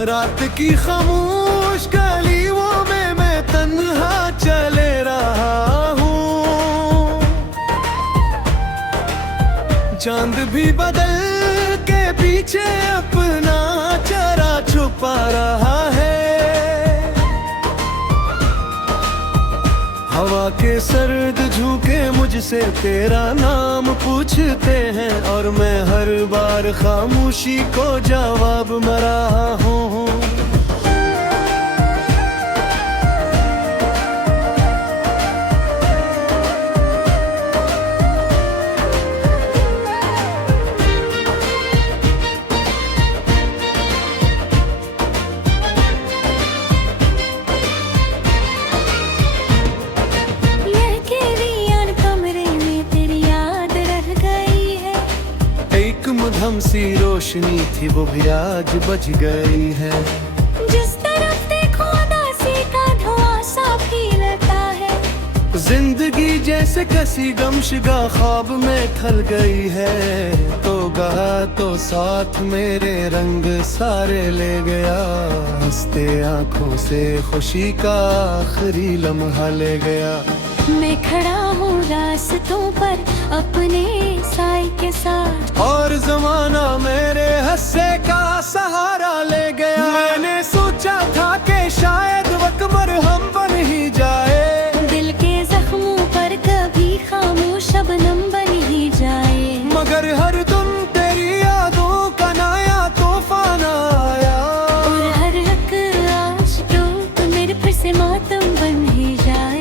रात की खामोश गलियों में मैं तन्हा चले रहा हूँ। चांद भी बदल के पीछे अपना चेहरा छुपा रहा है। हवा के सर्द झोंके मुझसे तेरा नाम पूछते हैं और मैं हर बार खामोशी को जवाब में रहा हूँ। मध्यम सी रोशनी थी वो भी आज बज गई है। जिस तरफ देखो उदासी का धुआं सा फैलता है। जिंदगी जैसे कसी गमशुदा ख्वाब में ढल गई है। तो गहा तो साथ मेरे रंग सारे ले गया। हंसते आंखों से खुशी का आखिरी लम्हा ले गया। मैं खड़ा हूँ रास्तों पर अपने साए के साथ और जमाना मेरे हंसे का सहारा ले गया। मैंने सोचा था कि शायद वक्त मरहम बन ही जाए। दिल के जख्मों पर कभी खामोश शबनम बन ही जाए। मगर हर दिन तेरी यादों का नया तूफान आया। और हर एक आशिक़ तो मेरे फिर से मातम बन ही जाए।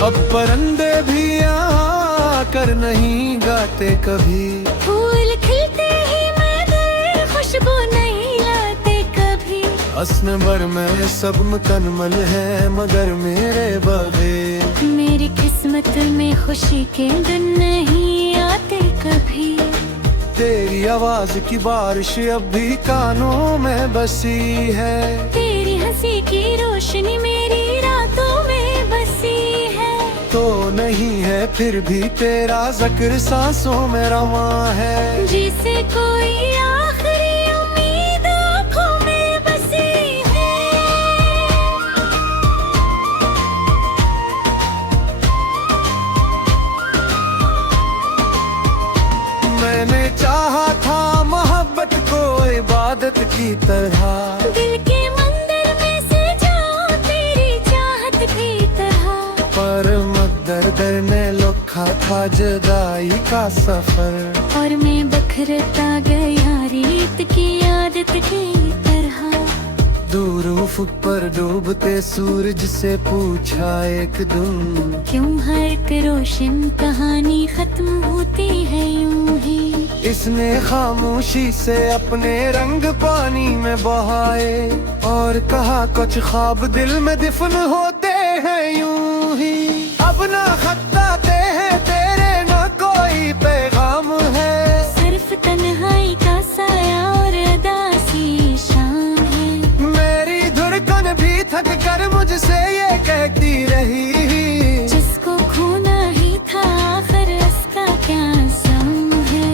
अब परिंदे भी आकर नहीं गाते कभी। फूल खिलते ही मगर खुशबू नहीं लाते कभी। हस्न भर में सब मुकम्मल है मगर मेरे बगैर। मेरी किस्मत में खुशी के दिन नहीं आते कभी। तेरी आवाज की बारिश अब भी कानों में बसी है। तेरी हंसी की रोशनी मेरी रातों में बसी है। तो नहीं है फिर भी तेरा जिक्र सांसों में रवा है। जिसे कोई आखिरी उम्मीद आँखों में बसी है। मैंने चाहा था मोहब्बत को इबादत की तरह। दिल के मंदिर में से जाऊं तेरी चाहत की तरह। पर दर ने लोखा था जुदाई का सफर। और मैं बखरता गया रीत की आदत की तरह। दूर उफ़क़ पर डूबते सूरज से पूछा एक दिन। क्यों हर एक रोशन कहानी खत्म होती है यूं ही। इसने खामोशी से अपने रंग पानी में बहाए और कहा कुछ ख्वाब दिल में दफन होते हैं यूं ही। अब ना खत्ताते हैं तेरे ना कोई पैगाम है। सिर्फ तन्हाई का साया और अदासी शाम है। मेरी धड़कन भी थक कर मुझसे ये कहती रही। जिसको खोना ही था आखिर इसका क्या सम है।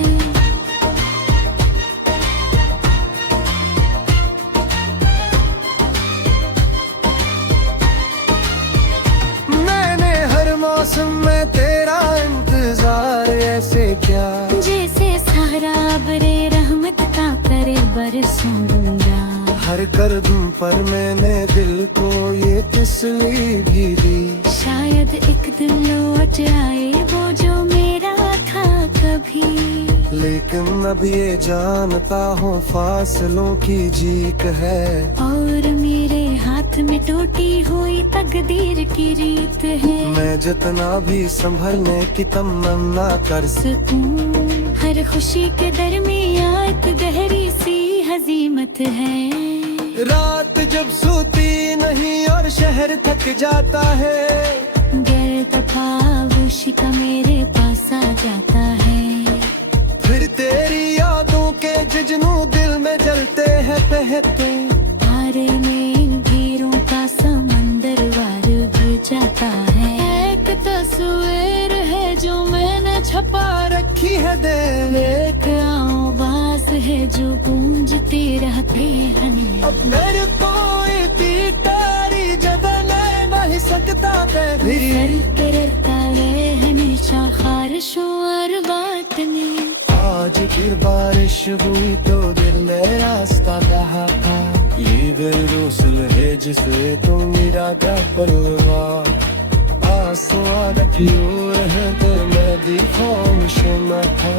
मैंने हर मौसम में तेरा इंतजार ऐसे क्या। जैसे सारा बरे रहमत का करे बरसूंगा। हर कदम पर मैंने दिल को ये तसल्ली भी दी। शायद एक दिन लौट आए वो जो मेरा था कभी। लेकिन अब ये जानता हूँ फासलों की जीत है। और मेरे हाथ में टूटी हुई तकदीर की रीत है। मैं जितना भी संभलने की तमन्ना कर सकूं हर खुशी के दरमियां एक गहरी सी हजीमत है। रात जब सोती नहीं और शहर थक जाता है। गैर तफावुशी का मेरे पास आ जाता है। फिर तेरी यादों के जुगनू दिल में जलते हैं बहते। तारे में घेरों का समंदर वार भर जाता है। एक रखी है दे। एक आवाज है जो गूंजती रहती है। अब मेरे को इतनी तारी जगह ले नहीं सकता कभी। सर करता रहे हमेशा खारिशों और बात में। आज फिर बारिश हुई तो दिल में रास्ता कहा था। ये बेरुसल है जिसे तुम मेरा क्या परवा। आंसू आदत यूं है तो मैं भी खामोश न था।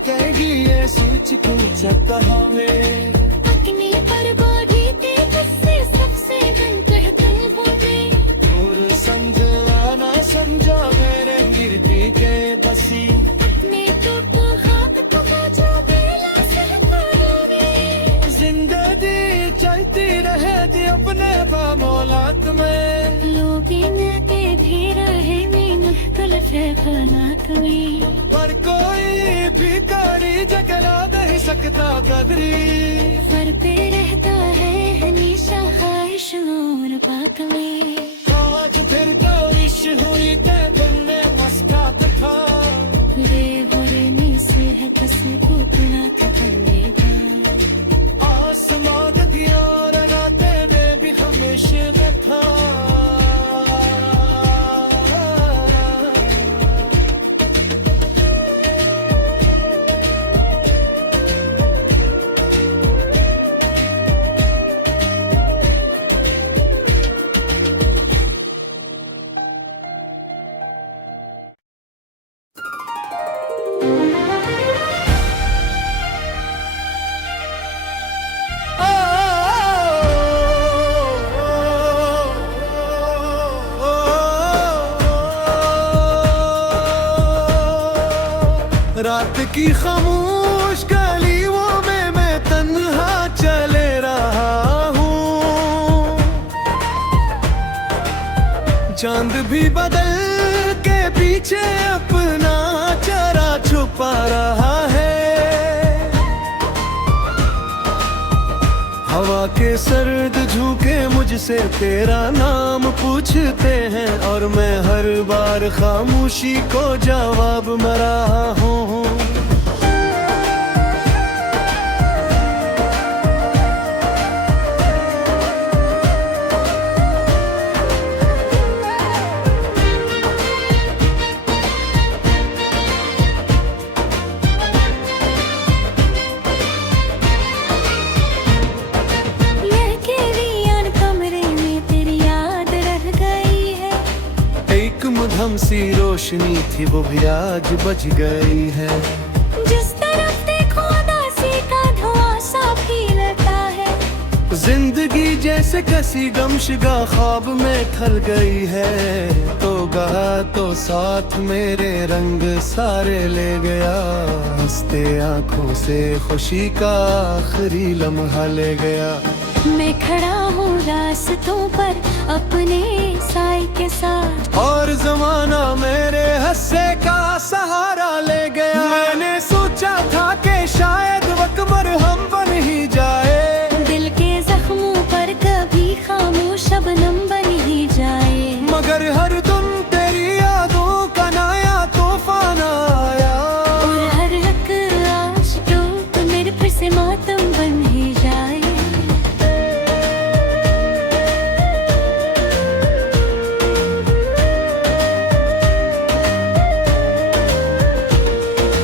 कहेगी ये सोच कुछ हमें अपनी बर्बादी के किस्से सबसे गंदे तुम हो गए। और समझा ना समझा मेरे गिरती के दसी। अपने तो हाथ को बाजो बेला सहता। जिंदगी चलती रहे थी अपने बामौलात में। लोग इनके भी रहे मीन कुल्फे बनात में। पर कोई भी तारी जगला नहीं सकता कदरी। सर पे रहता है हमेशा ख्वाहिश और बात में। आज फिर बारिश हुई तो तुमने मुस्कुराता था। बेहोरनी से है कसम को गुना पड़ेगा। आसमान दिया लगाते हुए भी हमेशा न था। रात की खामोश गलियों में मैं तन्हा चले रहा हूँ। चांद भी बदल के पीछे अपना चेहरा छुपा रहा है। हवा के सर्द झोंके मुझसे तेरा नाम पूछते हैं और मैं हर बार खामोशी को जवाब में रहा हूँ। मध्यम सी रोशनी थी वो भी आज बज गई है। जिस तरफ देखो उदासी का धुआं सा फैलता है। जिंदगी जैसे कसी गमशुदा ख्वाब में ढल गई है। तो गहा तो साथ मेरे रंग सारे ले गया। हंसते आंखों से खुशी का आखिरी लम्हा ले गया। मैं खड़ा हूँ रास्तों पर अपने साए के साथ और जमाना मेरे हंसे का सहारा ले गया। मैंने सोचा था कि शायद वक्त मरहम बन ही जाए। दिल के जख्मों पर कभी खामोश शबनम बन ही जाए। मगर हर दम तेरी यादों का नया तूफान आया। और हर एक आशिक़ों तो मेरे फिर से मातम बन ही जाए।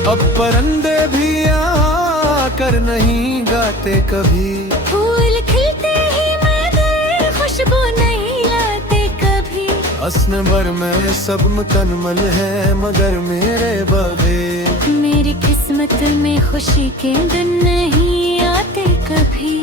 अब परिंदे भी यहाँ मगर नहीं गाते कभी। फूल खिलते ही मगर खुशबू नहीं लाते कभी। हंसने भर में सब मुकम्मल है मगर मेरे बगैर। मेरी किस्मत में खुशी के दिन नहीं आते कभी।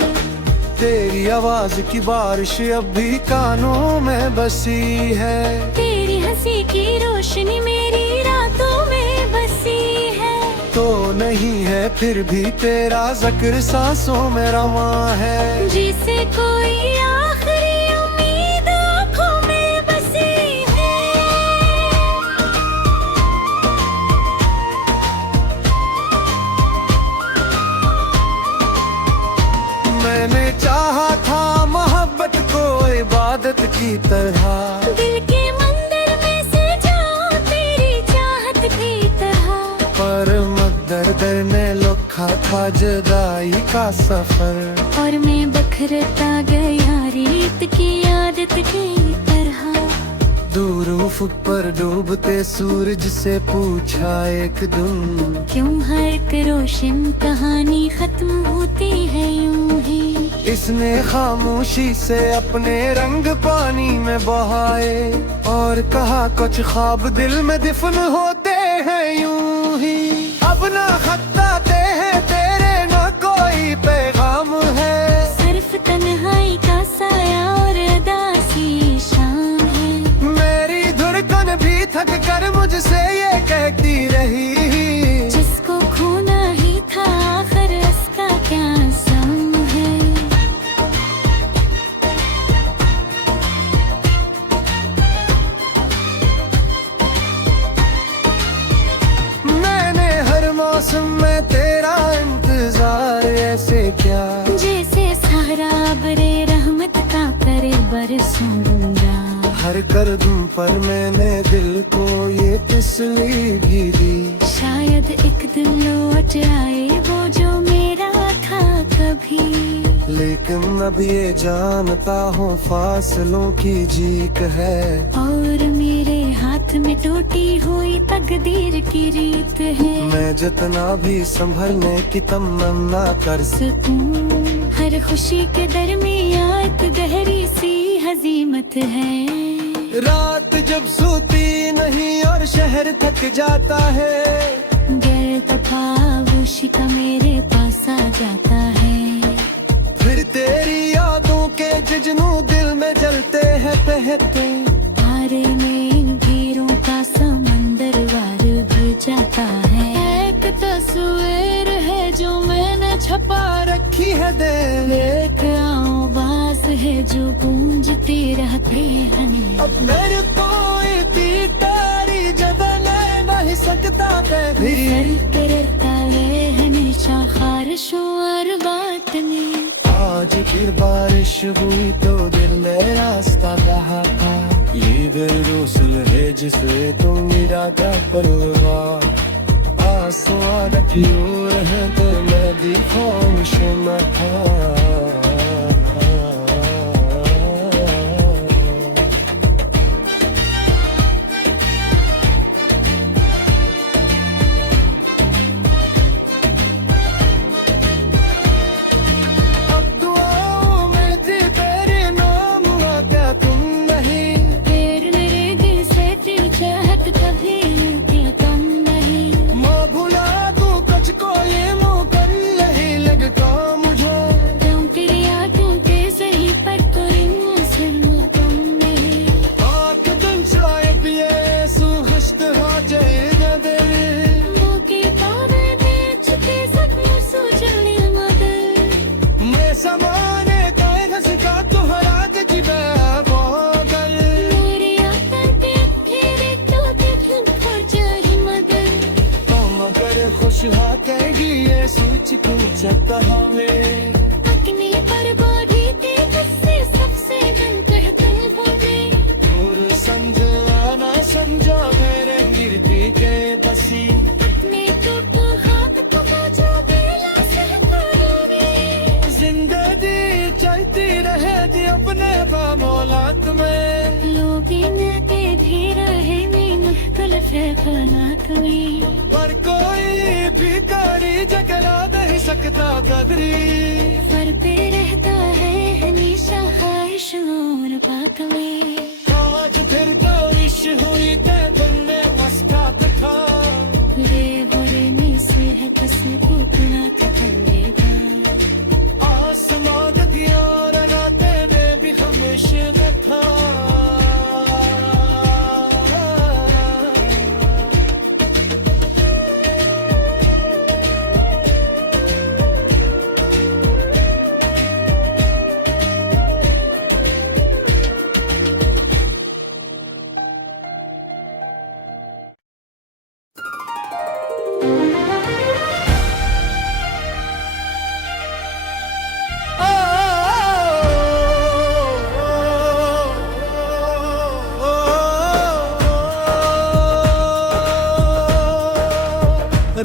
तेरी आवाज की बारिश अब भी कानों में बसी है। तेरी हंसी की रोशनी मेरी रातों में बसी है। तो नहीं है फिर भी तेरा जिक्र सांसों में रवा है। जिसे कोई आखिरी उम्मीद आँखों में बसी है। मैंने चाहा था मोहब्बत को इबादत की तरह। दिल के मंदिर में से जाऊं तेरी चाहत की तरह। पर मगर दर ने लोखा था जुदाई का सफर। और मैं बखरता गया रीत की आदत की तरह। दूर उफ़क़ पर डूबते सूरज से पूछा एक दिन, क्यों हर एक रोशन कहानी खत्म होती है यूं ही। इसने खामोशी से अपने रंग पानी में बहाए और कहा कुछ ख्वाब दिल में दफन होते हैं यूं ही। अब ना खत्ताते हैं तेरे ना कोई पैगाम है। सिर्फ तन्हाई का साया और अदासी शाम है। मेरी धड़कन भी थक कर मुझसे ये कहती रही, जिसको खोना ही था आखिर इसका क्या सम है। मैंने हर मौसम में तेरा इंतजार ऐसे क्या, जैसे सहरा बरे रहमत का करे बरसूंगा। हर कदम पर मैंने दिल को ये तसल्ली भी दी। शायद एक दिन लौट आए वो जो मेरा था कभी। लेकिन अब ये जानता हूँ फासलों की जीक है। और मेरे हाथ में टूटी हुई तकदीर की रीत है। मैं जितना भी संभलने की तमन्ना कर सकूं हर खुशी के दरमियां एक गहरी सी हजीमत है। रात जब सोती नहीं और शहर थक जाता है, गैर तफावुशी का मेरे पास आ जाता है। फिर तेरी यादों के जुगनू दिल में जलते हैं बहते। आरे में इन भीड़ों का समंदर वार भर जाता है। एक तस्वीर है जो मैंने छपा रखी है दिल, एक आवाज है जो गूंजती रहती है। अब मेरे कोई तेरी जगह ले नहीं सकता कभी। करता है हमेशा खारिशों और बात में। आज फिर बारिश हुई तो दिल में रास्ता रहा था। ये बेरूसल है जिसे तुम इरादा परवाह। आंसू आदत यूर है तो मैं भी खामोश न था। ये सोच पूछता हमें अपनी बर्बादी के किस्से सबसे कहते बोले। और समझा ना समझा मेरे गिरती के दसी। अपने टूट हाथ को बचा दिला सहतावे। जिंदगी चलती रहे थी अपने बामौलात में। लोग इनके भी रहे में मुख्तलिफ है फलक में, पर कोई भी कड़ी जगरा नहीं सकता कदरी। सर पे रहता है हमेशा ख्वाहिश और पाक में। आज फिर बारिश हुई ते तुमने मस्कात था, ये होने से है कसम टूटना तकलेगा। आसमां दिया रंगाते बे भी हमेशा था।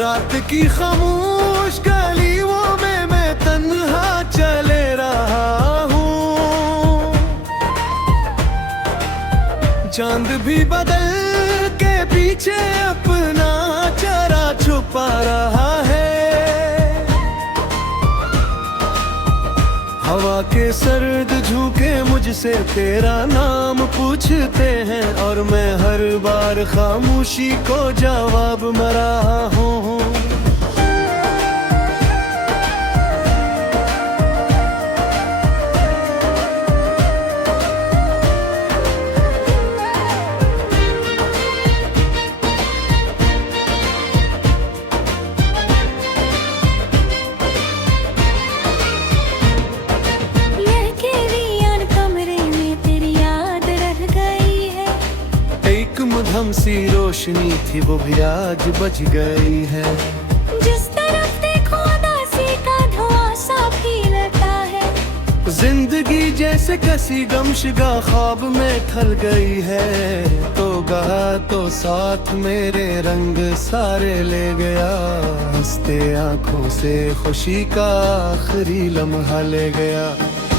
रात की खामोश गलियों में मैं तन्हा चले रहा हूँ। चांद भी बदल के पीछे अपना चेहरा छुपा रहा है। हवा के सर्द झोंके मुझसे तेरा नाम पूछते हैं, और मैं हर बार खामोशी को जवाब में रहा हूँ। मध्यम सी रोशनी थी वो भी आज बच गई है। जिस तरफ देखो उदासी का धुआं सा फैलता है। जिंदगी जैसे कसी गमशुदा ख्वाब में ढल गई है। तो गा तो साथ मेरे रंग सारे ले गया, हंसते आंखों से खुशी का आखिरी लम्हा ले गया।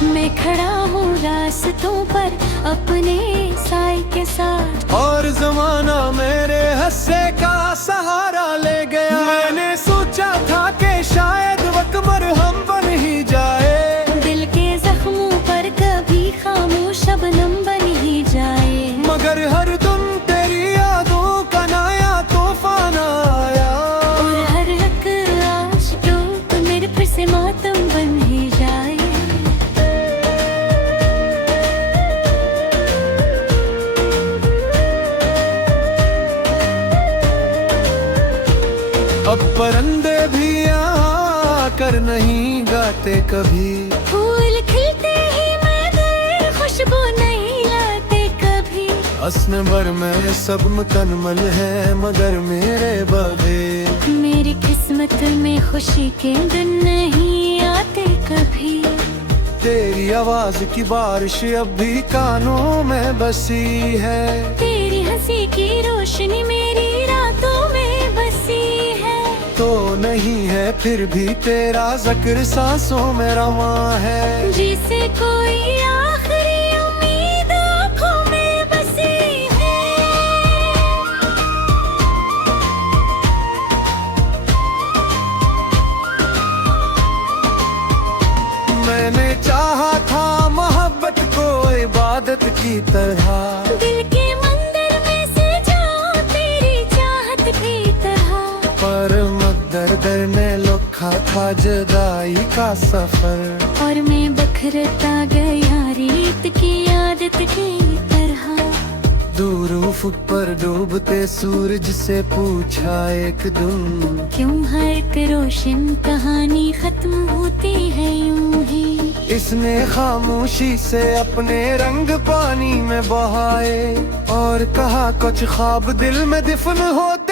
मैं खड़ा हूँ रास्तों पर अपने साए के साथ, और जमाना मेरे हंसे का सहारा ले गया। मैंने सोचा था कि शायद वक्त मरहम बन ही जाए, दिल के जख्मों पर कभी खामोश शबनम बन ही जाए। मगर हर तुम तेरी यादों का नया तूफान आया, और हर हक आशिकों मेरे फिर से मातम बन ही जाए। अब परिंदे भी आकर नहीं गाते कभी, फूल खिलते ही मगर खुशबू नहीं लाते कभी। हंसने भर में सब मुकम्मल है मगर मेरे बगैर। मेरी किस्मत में खुशी के दिन नहीं आते कभी। तेरी आवाज की बारिश अब भी कानों में बसी है, तेरी हंसी की रोशनी मेरी रातों में बसी है। तो नहीं है फिर भी तेरा जिक्र सांसों में रवा है। जिसे कोई आखिरी उम्मीद आँखों में बसी है। मैंने चाहा था मोहब्बत को इबादत की तरह, दिल के मंदिर में से जाऊं तेरी चाहत की तरह। पर मकदर दर ने लिखा था जुदाई का सफर, और मैं बखरता गया रीत की आदत की तरह। दूर उफ़क़ पर डूबते सूरज से पूछा एक दिन, क्यों हर एक रोशन कहानी खत्म होती है यूं ही। इसने खामोशी से अपने रंग पानी में बहाए, और कहा कुछ ख्वाब दिल में दफन होते